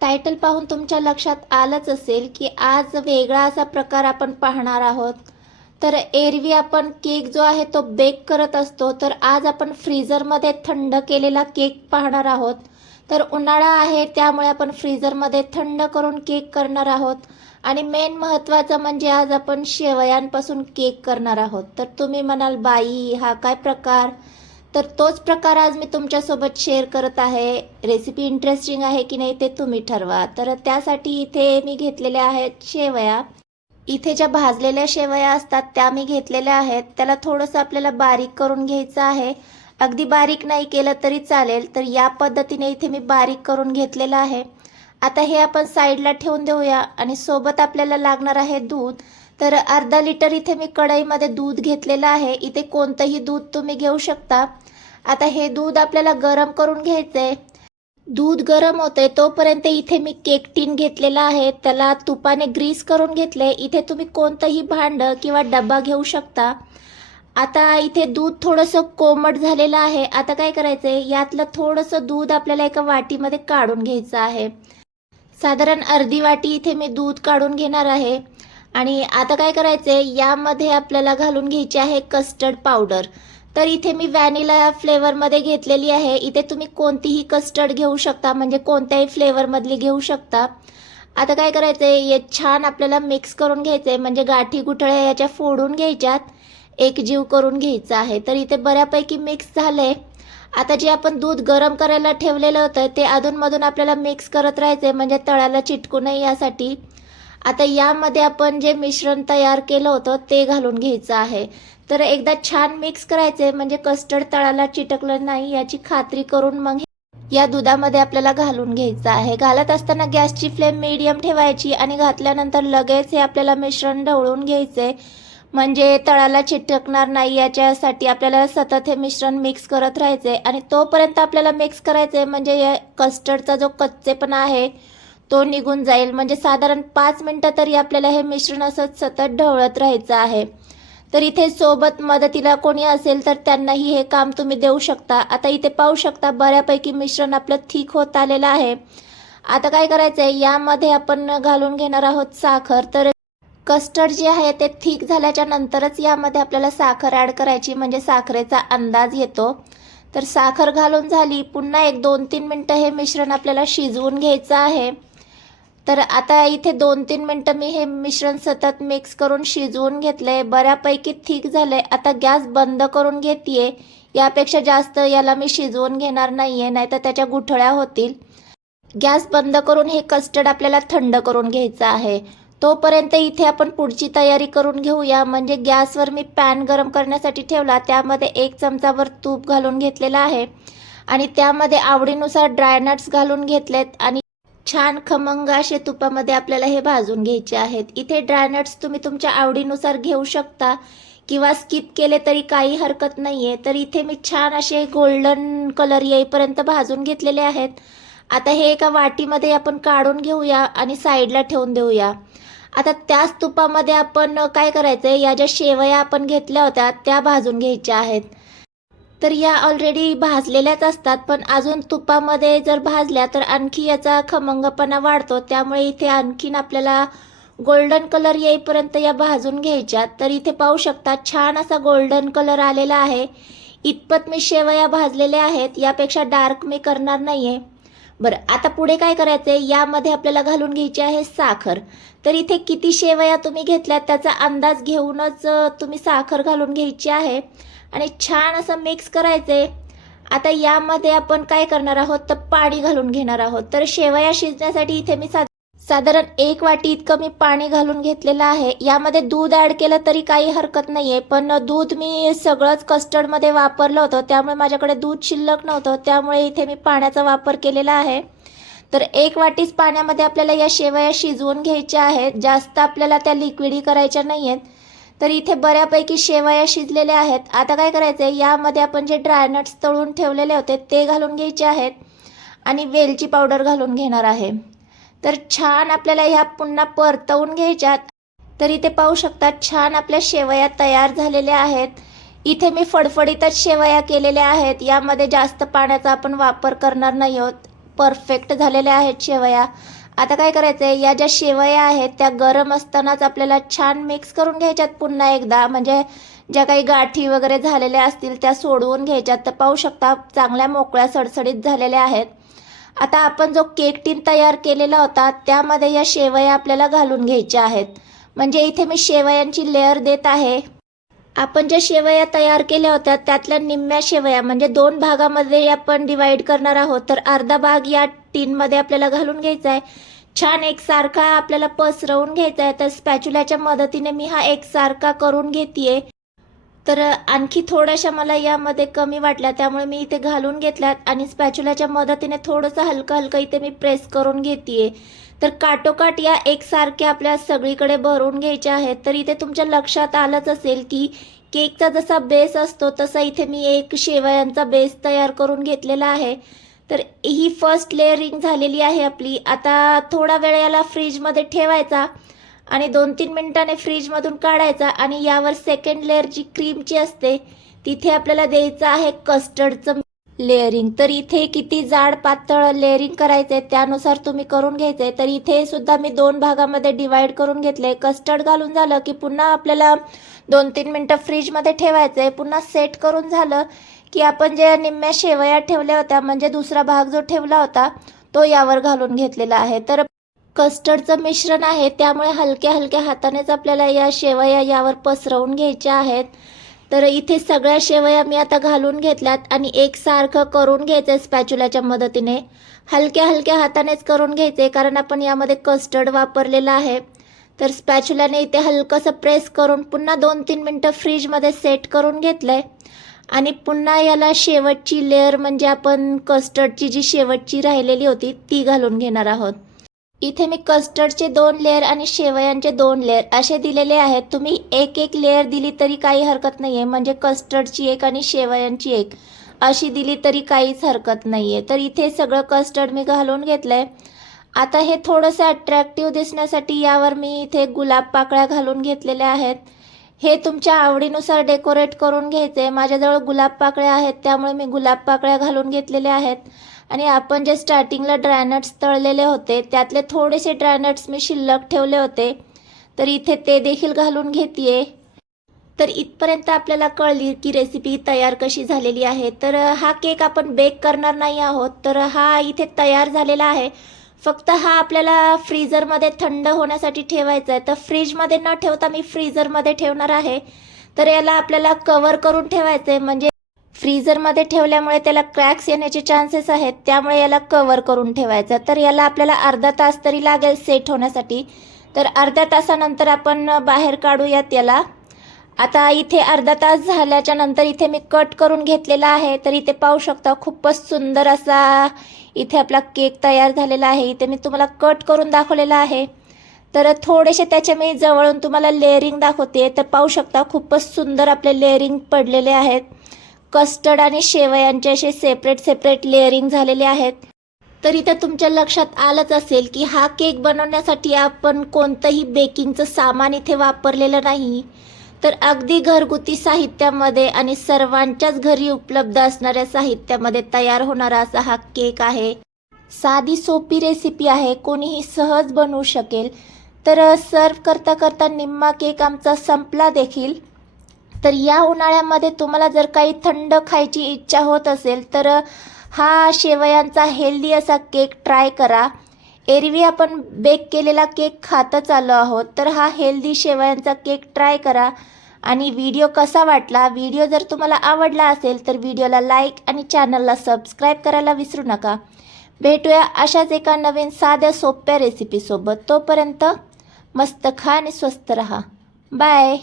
Title पाहून तुमच्या लक्षात आलंच असेल की आज वेगळा असा प्रकार आपण पाहणार आहोत. तर एरवी आपण केक जो आहे तो बेक करत असतो. तर आज आपण फ्रीझरमध्ये थंड केलेला केक पाहणार आहोत. तर उन्हाळा आहे त्यामुळे आपण फ्रीझरमध्ये थंड करून केक करणार आहोत. आणि मेन महत्त्वाचं म्हणजे आज आपण शेवयांपासून केक करणार आहोत. तर तुम्ही म्हणाल बाई हा काय प्रकार? तर तोच प्रकार आज मी तुमच्यासोबत शेअर करत आहे. रेसिपी इंटरेस्टिंग आहे की नाही ते तुम्ही ठरवा. तर त्यासाठी इथे मी घेतलेल्या आहेत शेवया. इथे ज्या भाजलेल्या शेवया असतात त्या मी घेतलेल्या आहेत. त्याला थोडंसं आपल्याला बारीक करून घ्यायचं आहे. अगदी बारीक नाही केलं तरी चालेल तर या पद्धतीने इथे मी बारीक करून घेतलेलं आहे. आता हे आपण साईडला ठेवून देऊया आणि सोबत आपल्याला लागणार आहे दूध. तर अर्धा लिटर इथे मी कढईमध्ये दूध घेतलेलं आहे. इथे कोणतंही दूध तुम्ही घेऊ शकता. आता हे दूध आपल्याला गरम करून घ्यायचं आहे दूध गरम होते तोपर्यंत इथे मी केक टीन घेतलेला आहे. त्याला तुपाने ग्रीस करून घेतले इथे तुम्ही कोणतंही भांडं किंवा डबा घेऊ शकता. आता इथे दूध थोडंसं कोमट झालेलं आहे. आता काय करायचं आहे यातलं थोडंसं दूध आपल्याला एका वाटीमध्ये काढून घ्यायचं आहे. साधारण अर्धी वाटी इथे मी दूध काढून घेणार आहे. आणि आता काय करायचं आहे यामध्ये आपल्याला घालून घ्यायची आहे कस्टर्ड पावडर तर इथे मी व्हॅनिला फ्लेवरमध्ये घेतलेली आहे. इथे तुम्ही कोणतीही कस्टर्ड घेऊ शकता म्हणजे कोणत्याही फ्लेवरमधली घेऊ शकता. आता काय करायचं आहे हे छान आपल्याला मिक्स करून घ्यायचं आहे म्हणजे गाठी गुठळ्या याच्या फोडून घ्यायच्यात. एक जीव करून घ्यायचा आहे. तर इथे बऱ्यापैकी मिक्स झालं आहे आता जे आपण दूध गरम करायला ठेवलेलं होतं ते अधूनमधून आपल्याला मिक्स करत राहायचं आहे म्हणजे तळाला चिटकू नये यासाठी. आता यामध्ये आपण जे मिश्रण तयार केलं होतं ते घालून घ्यायचं आहे. तर एकदा छान मिक्स करायचे म्हणजे कस्टर्ड तळाला चिटकलं नाही याची खात्री करून मग या दुधामध्ये आपल्याला घालून घ्यायचं आहे. घालत असताना गॅसची फ्लेम मीडियम ठेवायची आणि घातल्यानंतर लगेच हे आपल्याला मिश्रण ढवळून घ्यायचे म्हणजे तळाला चिटकणार नाही याच्यासाठी आपल्याला सतत हे मिश्रण मिक्स करत राहायचे आणि तोपर्यंत आपल्याला मिक्स करायचे म्हणजे या कस्टर्डचा जो कच्चेपणा आहे तो निघून जाईल. म्हणजे साधारण पाच मिनटं तरी आपल्याला हे मिश्रण असं सतत ढवळत राहायचं आहे. तर इथे सोबत मदतीला कोणी असेल तर त्यांनाही हे काम तुम्ही देऊ शकता. आता इथे पाहू शकता बऱ्यापैकी मिश्रण आपलं ठीक होत आलेलं आहे. आता काय करायचं आहे यामध्ये आपण घालून घेणार आहोत साखर. तर कस्टर्ड जे आहे ते ठीक झाल्याच्या नंतरच यामध्ये आपल्याला साखर ॲड करायची. म्हणजे साखरेचा अंदाज येतो. तर साखर घालून झाली. पुन्हा एक दोन तीन मिनटं हे मिश्रण आपल्याला शिजवून घ्यायचं आहे. तर आता इथे दोन तीन मिनटं मी हे मिश्रण सतत मिक्स करून शिजवून घेतलंय. बऱ्यापैकी थिक झालंय. आता गॅस बंद करून घेते यापेक्षा जास्त याला मी शिजवून घेणार नाहीये नाहीतर त्याच्या गुठळ्या होतील. गॅस बंद करून हे कस्टर्ड आपल्याला थंड करून घ्यायचं आहे. तोपर्यंत इथे आपण पुढची तयारी करून घेऊया. म्हणजे गॅसवर मी पॅन गरम करण्यासाठी ठेवला. त्यामध्ये एक चमचाभर तूप घालून घेतलेला आहे. आणि त्यामध्ये आवडीनुसार ड्रायनट्स घालून घेतलेत. आणि छान खमंग असे तुपामध्ये आपल्याला हे भाजून घ्यायचे आहेत. इथे ड्रायनट्स तुम्ही तुमच्या आवडीनुसार घेऊ शकता. किंवा स्किप केले तरी काही हरकत नाही आहे तर इथे मी छान असे गोल्डन कलर येईपर्यंत भाजून घेतलेले आहेत. आता हे एका वाटीमध्ये आपण काढून घेऊया आणि साईडला ठेवून देऊया. आता त्याच तुपामध्ये आपण काय करायचं आहे या ज्या शेवया आपण घेतल्या होत्या त्या भाजून घ्यायच्या आहेत. तर या ऑलरेडी भाजलेल्याच असतात पण अजून तुपामध्ये जर भाजल्या तर आणखी याचा खमंगपणा वाढतो. त्यामुळे इथे आणखीन आपल्याला गोल्डन कलर येईपर्यंत या भाजून घ्यायच्या. तर इथे पाहू शकता छान असा गोल्डन कलर आलेला आहे. इतपत मी शेवया भाजलेल्या आहेत यापेक्षा डार्क मी करणार नाही आहे बरं आता पुढे काय करायचं आहे यामध्ये आपल्याला घालून घ्यायची आहे साखर. तर इथे किती शेवया तुम्ही घेतल्यात त्याचा अंदाज घेऊनच तुम्ही साखर घालून घ्यायची आहे. आणि छान असं मिक्स करायचं आहे आता यामध्ये आपण काय करणार आहोत? तर पाणी घालून घेणार आहोत. तर शेवया शिजण्यासाठी इथे मी सा साधारण एक वाटी इतकं मी पाणी घालून घेतलेलं आहे. यामध्ये दूध ॲड केलं तरी काही हरकत नाही आहे पण दूध मी सगळंच कस्टर्डमध्ये वापरलं होतं. त्यामुळे माझ्याकडे दूध शिल्लक नव्हतं. त्यामुळे इथे मी पाण्याचा वापर केलेला आहे. तर एक वाटीच पाण्यामध्ये आपल्याला या शेवया शिजवून घ्यायच्या आहेत. जास्त आपल्याला त्या लिक्विडी करायच्या नाही आहेत तर इथे बऱ्यापैकी शेवया शिजलेल्या आहेत. आता काय करायचं आहे यामध्ये आपण जे ड्रायनट्स तळून ठेवलेले होते ते घालून घ्यायचे आहेत आणि वेलची पावडर घालून घेणार आहे. तर छान आपल्याला ह्या पुन्हा परतवून घ्यायच्यात तर इथे पाहू शकता छान आपल्या शेवया तयार झालेल्या आहेत. इथे मी फडफडीतच शेवया केलेल्या आहेत. यामध्ये जास्त पाण्याचा आपण वापर करणार नाही आहोत. परफेक्ट झालेल्या आहेत शेवया. आता काय करायचं आहे या ज्या शेवया आहेत त्या गरम असतानाच आपल्याला छान मिक्स करून घ्यायच्यात पुन्हा एकदा. म्हणजे ज्या काही गाठी वगैरे झालेल्या असतील त्या सोडवून घ्यायच्यात. तर पाहू शकता चांगल्या मोकळ्या सडसडीत झालेल्या आहेत. आता आपण जो केक टीन तयार केलेला होता त्यामध्ये या शेवया आपल्याला घालून घ्यायच्या आहेत. म्हणजे इथे मी शेवयांची लेअर देत आहे. आपण ज्या शेवया तयार केल्या होत्या त्यातल्या निम्म्या शेवया म्हणजे दोन भागामध्ये आपण डिवाईड करणार आहोत. तर अर्धा भाग या टीनमध्ये आपल्याला घालून घ्यायचा आहे छान एकसारखा आपल्याला पसरवून घ्यायचा आहे तर स्पॅच्युलाच्या मदतीने मी हा एकसारखा करून घेते तर आणखी थोड्याशा मला यामध्ये कमी वाटल्या त्यामुळे मी इथे घालून घेतल्यात आणि स्पॅच्युलाच्या मदतीने थोडंसं हलकं हलकं इथे मी प्रेस करून घेते तर काटोकाट या एकसारख्या आपल्या सगळीकडे भरून घ्यायच्या आहेत. तर इथे तुमच्या लक्षात आलंच असेल की केकचा जसा बेस असतो तसा इथे मी एक शेवयांचा बेस तयार करून घेतलेला आहे. तर ही फर्स्ट लेअरिंग झालेली आहे आपली. आता थोडा वेळ याला फ्रीजमध्ये ठेवायचा आणि दोन तीन मिनिटाने फ्रीजमधून काढायचा आणि यावर सेकंड लेअर जी क्रीमची असते तिथे आपल्याला द्यायचं आहे कस्टर्डचं लेअरिंग तर इथे किती जाड पातळ लेअरिंग करायचं आहे त्यानुसार तुम्ही करून घ्यायचं आहे तर इथे सुद्धा मी दोन भागामध्ये डिवाईड करून घेतले कस्टर्ड घालून झालं की पुन्हा आपल्याला दोन तीन मिनटं फ्रीजमध्ये ठेवायचं आहे पुन्हा सेट करून झालं की आपण ज्या निम्म्या शेवया ठेवल्या होत्या म्हणजे दुसरा भाग जो ठेवला होता तो यावर घालून घेतलेला आहे. तर कस्टर्डचं मिश्रण आहे त्यामुळे हलक्या हलक्या हातानेच आपल्याला या शेवया यावर पसरवून घ्यायच्या आहेत. तर इथे सगळ्या शेवया मी आता घालून घेतल्यात आणि एकसारखं करून घ्यायचं आहे स्पॅच्युलाच्या मदतीने. हलक्या हलक्या हातानेच करून घ्यायचं आहे कारण आपण यामध्ये कस्टर्ड वापरलेलं आहे. तर स्पॅच्युलाने इथे हलकंसं प्रेस करून पुन्हा दोन तीन मिनटं फ्रीजमध्ये सेट करून घेतलं आहे आणि पुन्हा याला शेवटची लेअर म्हणजे आपण कस्टर्डची जी शेवटची राहिलेली होती ती घालून घेणार आहोत. इथे मी कस्टर्डचे दोन लेअर आणि शेवयांचे दोन लेअर असे दिलेले आहेत. तुम्ही एक एक लेअर दिली तरी काही हरकत नाही आहे म्हणजे कस्टर्डची एक आणि शेवयांची एक. अशी दिली तरी काहीच हरकत नाही आहे तर इथे सगळं कस्टर्ड मी घालून घेतलं आहे आता हे थोडंसं अट्रॅक्टिव्ह दिसण्यासाठी यावर मी इथे गुलाब पाकळ्या घालून घेतलेल्या आहेत. हे तुमच्या आवडीनुसार डेकोरेट करून घ्यायचे. माझ्याजवळ गुलाब पाकळ्या आहेत त्यामुळे मी गुलाब पाकळ्या घालून घेतलेल्या आहेत. आणि आपण जे स्टार्टिंगला ड्रायनट्स तळलेले होते त्यातले थोडेसे ड्रायनट्स मी शिल्लक ठेवले होते. तर इथे ते देखील घालून घेते तर इथपर्यंत आपल्याला कळली की रेसिपी तयार कशी झालेली आहे. तर हा केक आपण बेक करणार नाही आहोत. तर हा इथे तयार झालेला आहे. फक्त हा आपल्याला फ्रीजरमध्ये थंड होण्यासाठी ठेवायचा आहे. तर फ्रीजमध्ये न ठेवता मी फ्रीजरमध्ये ठेवणार आहे. तर याला आपल्याला कवर करून ठेवायचं आहे. म्हणजे फ्रीजरमध्ये ठेवल्यामुळे त्याला क्रॅक्स येण्याचे चान्सेस आहेत. त्यामुळे याला कवर करून ठेवायचं तर याला आपल्याला अर्धा तास तरी लागेल सेट होण्यासाठी. तर अर्ध्या तासानंतर आपण बाहेर काढूयात याला. आता इथे अर्धा तास झाल्याच्यानंतर इथे मी कट करून घेतलेला आहे. तर इथे पाहू शकता खूपच सुंदर असा इथे आपला केक तयार झालेला आहे. इथे मी तुम्हाला कट करून दाखवलेला आहे. तर थोडेसे त्याचे मी जवळून तुम्हाला लेअरिंग दाखवते. तर पाहू शकता खूपच सुंदर आपले लेअरिंग पडलेले आहेत. कस्टर्ड आणि शेवयांचे असे सेपरेट सेपरेट लेअरिंग झालेले आहेत. तर इथं तुमच्या लक्षात आलंच असेल की हा केक बनवण्यासाठी आपण कोणतंही बेकिंगचं सामान इथे वापरलेलं नाही. तर अगदी घरगुती साहित्यामध्ये आणि सर्वांच्याच घरी उपलब्ध असणाऱ्या साहित्यामध्ये तयार होणारा असा हा केक आहे. साधी सोपी रेसिपी आहे कोणीही सहज बनवू शकेल. तर सर्व करता करता निम्मा केक आमचा संपला देखील. तर या उन्हाळ्यामध्ये तुम्हाला जर काही थंड खायची इच्छा होत असेल तर हा शेवयांचा हेल्दी असा केक ट्राय करा. एरवी आपण बेक केलेला केक खातच आलो आहोत तर हा हेल्दी शेवयांचा केक ट्राय करा. आणि व्हिडिओ कसा वाटला? व्हिडिओ जर तुम्हाला आवडला असेल तर व्हिडिओला लाईक आणि चॅनलला सबस्क्राईब करायला विसरू नका. भेटूया अशाच एका नवीन साध्या सोप्या रेसिपीसोबत तोपर्यंत मस्त खा आणि स्वस्त रहा. बाय